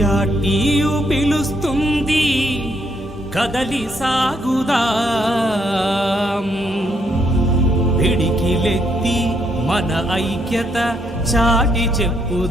పియాటియు పిలుస్తుంది కదలి సాగుదాం, పిడికిలెత్తి మన ఐక్యత చాటి చెప్పుదాం.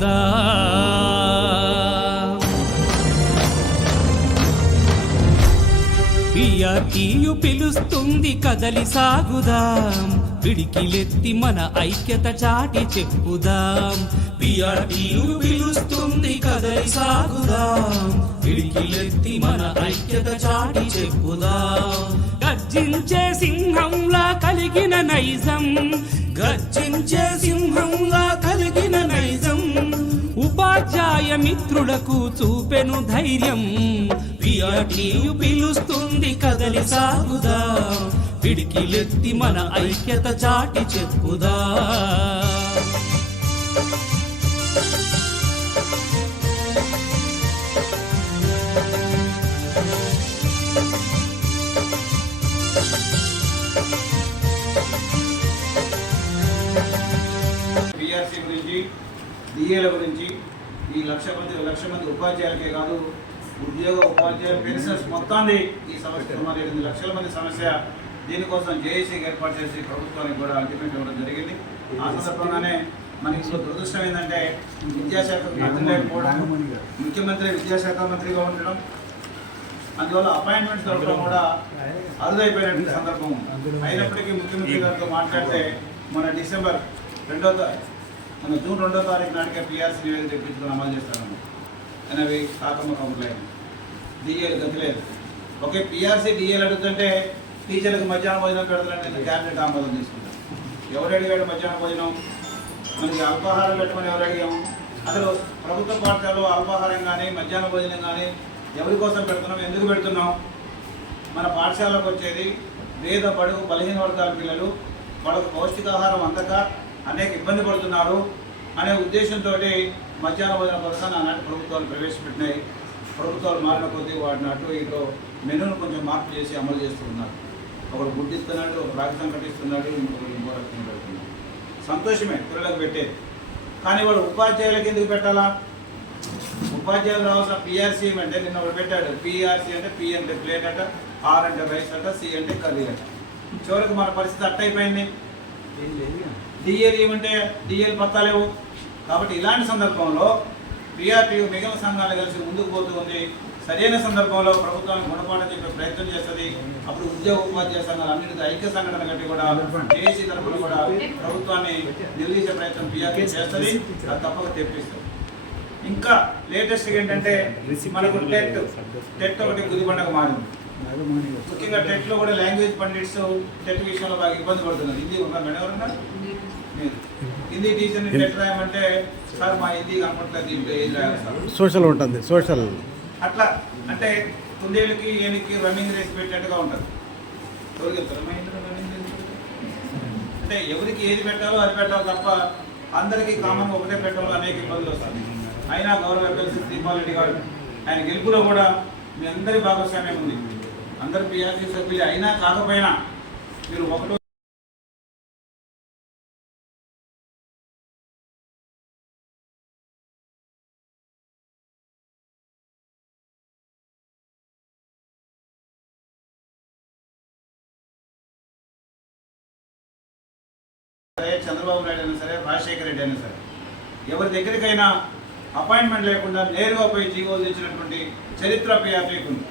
పియాటియు పిలుస్తుంది కదలి సాగుదాం, పిడికిలెత్తి మన ఐక్యత చాటి చెప్పుదాం. పియాటియు పిలుస్తుంది కదలి సాగుదాం, పిడికిలెత్తి మన ఐక్యత చాటి చెప్పుదాం. గర్జించే సింహంలా కలిగిన నైజం, గర్జించే సింహంలా కలిగిన నైజం, ఉపాధ్యాయ మిత్రులకు చూపెను ధైర్యం. పియాటియు పిలుస్తుంది కదలి సాగుదాం, పిడికిలెత్తి మన ఐక్యత చాటి చెప్పుదాం. పిఆర్సీ గురించి, డిఏల గురించి ఈ లక్ష మంది ఉపాధ్యాయులకే కాదు, ఉద్యోగ ఉపాధ్యాయ పెన్షన్స్ మొత్తాన్ని ఈ సమస్య 8 లక్షల మంది సమస్య. దీనికోసం జేఏసీకి ఏర్పాటు చేసి ప్రభుత్వానికి కూడా అల్టిమేట్ ఇవ్వడం జరిగింది. ఆ సందర్భంగానే మనకి ఇప్పుడు దురదృష్టం ఏంటంటే విద్యాశాఖ మంత్రి లేకపోవడం, ముఖ్యమంత్రి విద్యాశాఖ మంత్రిగా ఉండడం, అందువల్ల అపాయింట్మెంట్స్ దొరకడం కూడా అరుదైపోయినటువంటి సందర్భం. అయినప్పటికీ ముఖ్యమంత్రి గారితో మాట్లాడితే మన జూన్ 2వ తారీఖు నాటికే పిఆర్సీ నివేదిక తెప్పించుకొని అమలు చేస్తాను. అనేవి కాకమ్మ కౌంట్లేదు, డిఏలు గతి లేదు. ఓకే, పిఆర్సీ డిఏలు అడుగుతుంటే టీచర్లకు మధ్యాహ్నం భోజనం పెడతారంటే క్యాబినెట్ ఆమోదం తీసుకుంటాం. ఎవరు అడిగాడు మధ్యాహ్నం భోజనం? మనకి అల్పాహారం పెట్టమని ఎవరు అడిగాము? అసలు ప్రభుత్వ పాఠశాలలో అల్పాహారం కానీ మధ్యాహ్న భోజనం కానీ ఎవరి కోసం పెడుతున్నాం, ఎందుకు పెడుతున్నాం? మన పాఠశాలకు వచ్చేది పేద బడుగు బలహీన వర్గాల పిల్లలు, వాళ్ళకు పౌష్టికాహారం అందక అనేక ఇబ్బంది పడుతున్నారు అనే ఉద్దేశంతో మధ్యాహ్న భోజన పథకాన్ని ఆనాటి ప్రభుత్వాలు ప్రవేశపెట్టినాయి. ప్రభుత్వాలు మారిన కొద్దీ వాటిని అటు ఇటు మెనూను కొంచెం మార్పు చేసి అమలు చేస్తూ ఉన్నారు. ఒకడు గుడ్డు ఇస్తున్నాడు, ఒక రాగి సంకటి ఇస్తున్నాడు, ఇంకొకరు ఇంకో రకంగా పెడుతున్నాడు. సంతోషమే పిల్లలకు పెట్టేది, కానీ వాడు ఉపాధ్యాయులకు ఎందుకు పెట్టాలా? ఉపాధ్యాయులు రావాల్సిన పిఆర్సీ అంటే నిన్న ఒకటి పెట్టాడు. పిఆర్సీ అంటే పి అంటే ప్లేట్ అట, ఆర్ అంటే రైస్ అట, సి అంటే కర్రీ అట. చివరికి మన పరిస్థితి అట్టయిపోయింది. డిఏలు ఏమంటే డిఏలు పత్తాలేవు. కాబట్టి ఇలాంటి సందర్భంలో పిఆర్టీయు మిగిలిన సంఘాలు కలిసి ముందుకు పోతూ ఉంది. సరైన సందర్భంలో ప్రభుత్వానికి గుణపాఠం చెప్పే ప్రయత్నం చేస్తుంది. అప్పుడు ఉద్యోగ ఉపాధ్యాయ సంఘాలు అన్నిటితో ఐక్య సంఘటన కట్టి కూడా జేఏసీ తరఫున కూడా ప్రభుత్వాన్ని నిలదీసే ప్రయత్నం పిఆర్టీ చేస్తుంది. అది తప్పక తెప్పిస్తుంది. ఇంకా లేటెస్ట్ ఏంటంటే మనకు టెట్ ఒకటి గుదిబండగా మారింది. ముఖ్యంగా టెట్లో కూడా లాంగ్వేజ్ పండిట్స్ టెట్ విషయంలో బాగా ఇబ్బంది పడుతున్నారు. హిందీ ఉన్నారు మేడం, ఎవరున్నారు? హిందీ టీచర్ని టెట్ రాయమంటే సార్ మా హిందీ కనపట్లేదు, దీంట్లో ఏది రాయాలి సార్? సోషల్ ఉంటుంది, సోషల్ అట్లా అంటే కుందేళ్ళకి ఏనికి రన్నింగ్ రేస్ పెట్టినట్టుగా ఉంటుంది. ఎవరికి చెప్తారు మా ఇంట్లో రన్నింగ్ రేస్ అంటే ఎవరికి ఏది పెట్టాలో అది పెట్టాలి తప్ప అందరికీ కామన్ ఒకటే పెట్టాలో అనేక ఇబ్బందులు వస్తాయి. అయినా గౌరవ ఎమ్మెల్సీ శ్రీపాల్ గారు ఆయన గెలుపులో కూడా మీ అందరి భాగస్వామ్యం ఉంది. అందరు పిఆర్సీ సభ్యులు అయినా కాకపోయినా మీరు ఒకటో చంద్రబాబు నాయుడు అయినా సరే, రాజశేఖర రెడ్డి అయినా సరే, ఎవరి దగ్గరికైనా అపాయింట్మెంట్ లేకుండా నేరుగా పోయి జీవోలు తెచ్చినటువంటి చరిత్ర పిఆర్టీకి ఉంది.